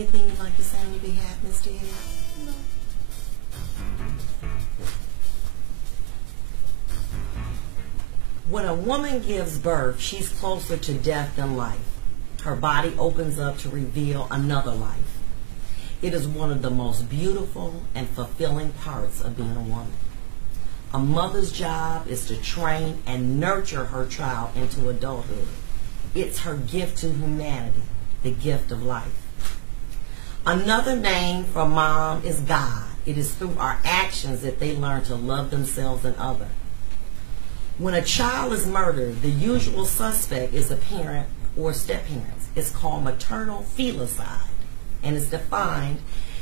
anything you'd like to say on your behalf, Ms. Ted? No. When a woman gives birth, she's closer to death than life. Her body opens up to reveal another life. It is one of the most beautiful and fulfilling parts of being a woman. A mother's job is to train and nurture her child into adulthood. It's her gift to humanity, the gift of life. Another name for mom is God. It is through our actions that they learn to love themselves and others. When a child is murdered, the usual suspect is a parent or step-parents. It's called maternal filicide, and it's defined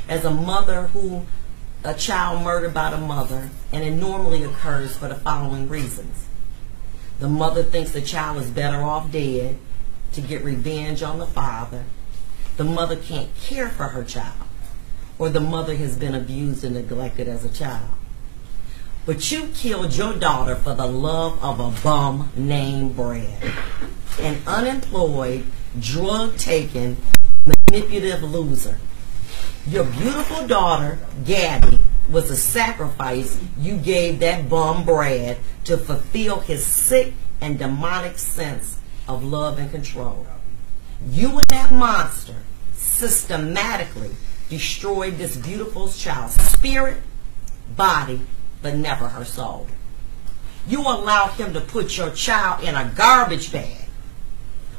as a child murdered by the mother, and it normally occurs for the following reasons. The mother thinks the child is better off dead to get revenge on the father. The mother can't care for her child, or the mother has been abused and neglected as a child. But you killed your daughter for the love of a bum named Brad, an unemployed, drug-taking, manipulative loser. Your beautiful daughter, Gabby, was a sacrifice you gave that bum Brad to fulfill his sick and demonic sense of love and control. You and that monster systematically destroyed this beautiful child's spirit, body, but never her soul. You allowed him to put your child in a garbage bag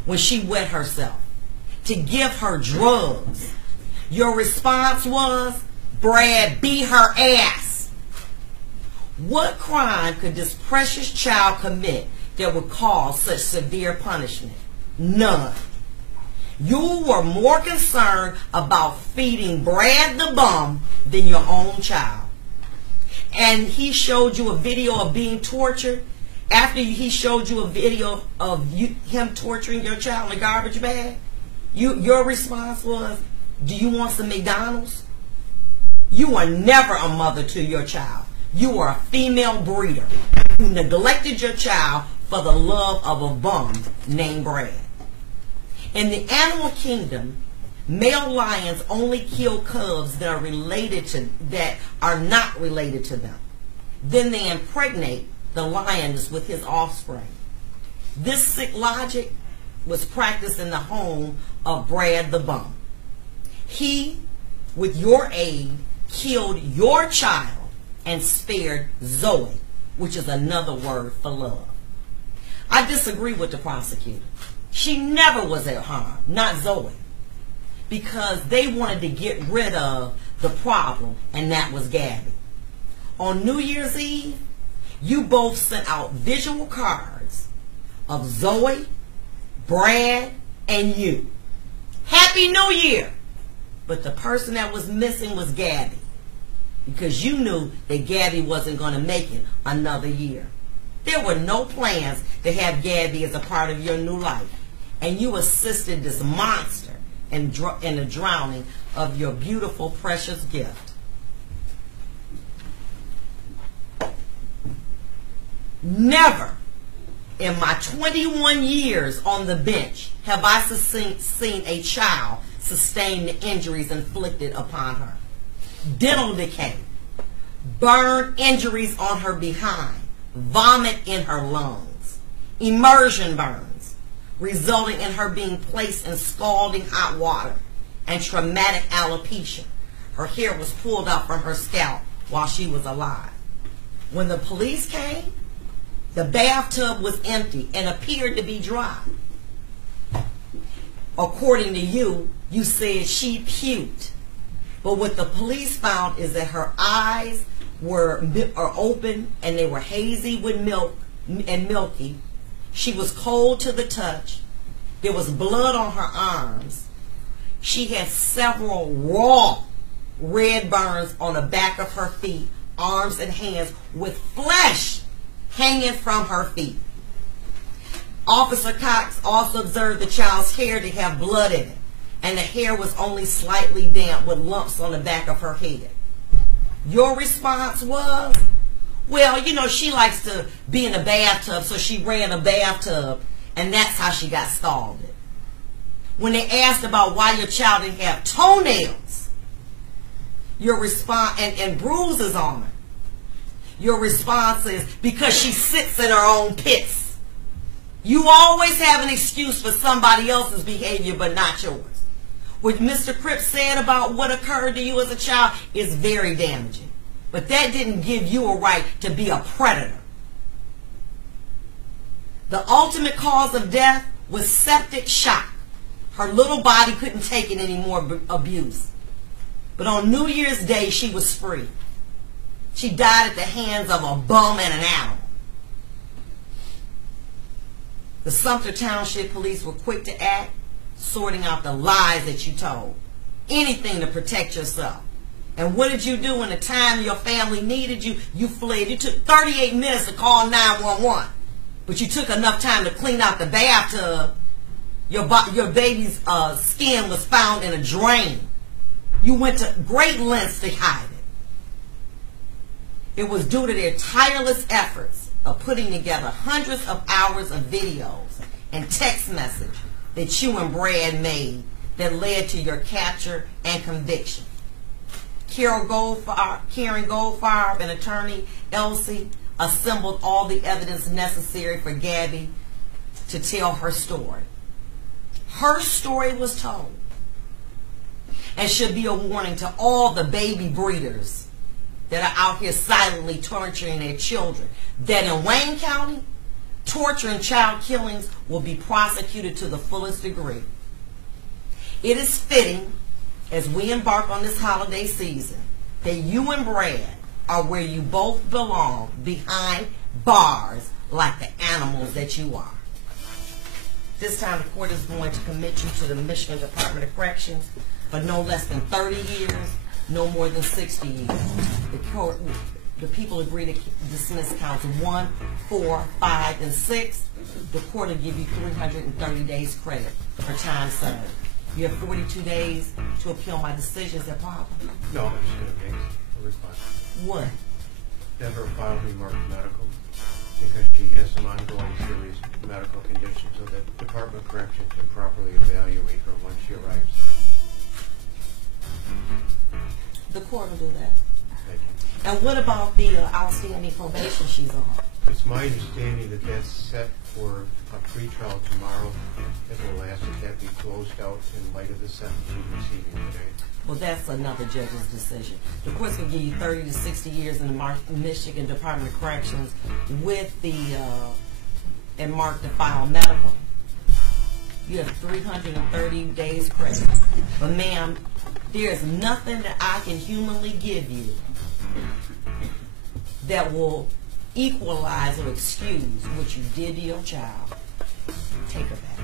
when she wet herself, to give her drugs. Your response was, Brad, beat her ass. What crime could this precious child commit that would cause such severe punishment? None. You were more concerned about feeding Brad the bum than your own child. And he showed you a video of being tortured. After he showed you a video of him torturing your child in a garbage bag, your response was, do you want some McDonald's? You were never a mother to your child. You were a female breeder who neglected your child for the love of a bum named Brad. In the animal kingdom, male lions only kill cubs that are not related to them. Then they impregnate the lioness with his offspring. This sick logic was practiced in the home of Brad the bum. He, with your aid, killed your child and spared Zoe, which is another word for love. I disagree with the prosecutor. She never was at harm, not Zoe, because they wanted to get rid of the problem, and that was Gabby. On New Year's Eve, you both sent out visual cards of Zoe, Brad, and you. Happy New Year! But the person that was missing was Gabby, because you knew that Gabby wasn't going to make it another year. There were no plans to have Gabby as a part of your new life, and you assisted this monster in the drowning of your beautiful, precious gift. Never in my 21 years on the bench have I seen a child sustain the injuries inflicted upon her. Dental decay, burn injuries on her behind, vomit in her lungs, immersion burns, resulting in her being placed in scalding hot water, and traumatic alopecia. Her hair was pulled out from her scalp while she was alive. When the police came, the bathtub was empty and appeared to be dry. According to you, you said she puked. But what the police found is that her eyes were open and they were hazy with milk and milky. She was cold to the touch. There was blood on her arms. She had several raw red burns on the back of her feet, arms, and hands, with flesh hanging from her feet. Officer Cox also observed the child's hair to have blood in it, and the hair was only slightly damp with lumps on the back of her head. Your response was, well, you know, she likes to be in a bathtub, so she ran a bathtub, and that's how she got scalded. When they asked about why your child didn't have toenails, your response, and bruises on her, your response is, because she sits in her own pits. You always have an excuse for somebody else's behavior, but not yours. What Mr. Cripps said about what occurred to you as a child is very damaging. But that didn't give you a right to be a predator. The ultimate cause of death was septic shock. Her little body couldn't take it anymore, abuse. But on New Year's Day, she was free. She died at the hands of a bum and an animal. The Sumter Township Police were quick to act, sorting out the lies that you told. Anything to protect yourself. And what did you do when the time your family needed you? You fled. You took 38 minutes to call 911. But you took enough time to clean out the bathtub. Your baby's skin was found in a drain. You went to great lengths to hide it. It was due to their tireless efforts of putting together hundreds of hours of videos and text message that you and Brad made that led to your capture and conviction. Karen Goldfarb and attorney Elsie assembled all the evidence necessary for Gabby to tell her story. Her story was told, and should be a warning to all the baby breeders that are out here silently torturing their children, that in Wayne County, torture and child killings will be prosecuted to the fullest degree. It is fitting, as we embark on this holiday season, that you and Brad are where you both belong, behind bars like the animals that you are. This time the court is going to commit you to the Michigan Department of Corrections for no less than 30 years, no more than 60 years. The people agree to dismiss counts 1, 4, 5, and 6. The court will give you 330 days credit for time served. You have 42 days to appeal my decision. Is that problem? No, I'm just going to make a request. What? Have her file remarked medical, because she has some ongoing serious medical conditions, so that Department of Corrections can properly evaluate her once she arrives there. The court will do that. Thank you. And what about the outstanding probation she's on? It's my understanding that that's set for a pretrial tomorrow. It will ask that that be closed out in light of the sentence we're receiving today. Well, that's another judge's decision. The court's going to give you 30 to 60 years in the Michigan Department of Corrections with the and mark the file medical. You have 330 days credit. But ma'am, there's nothing that I can humanly give you that will equalize or excuse what you did to your child. Take her back.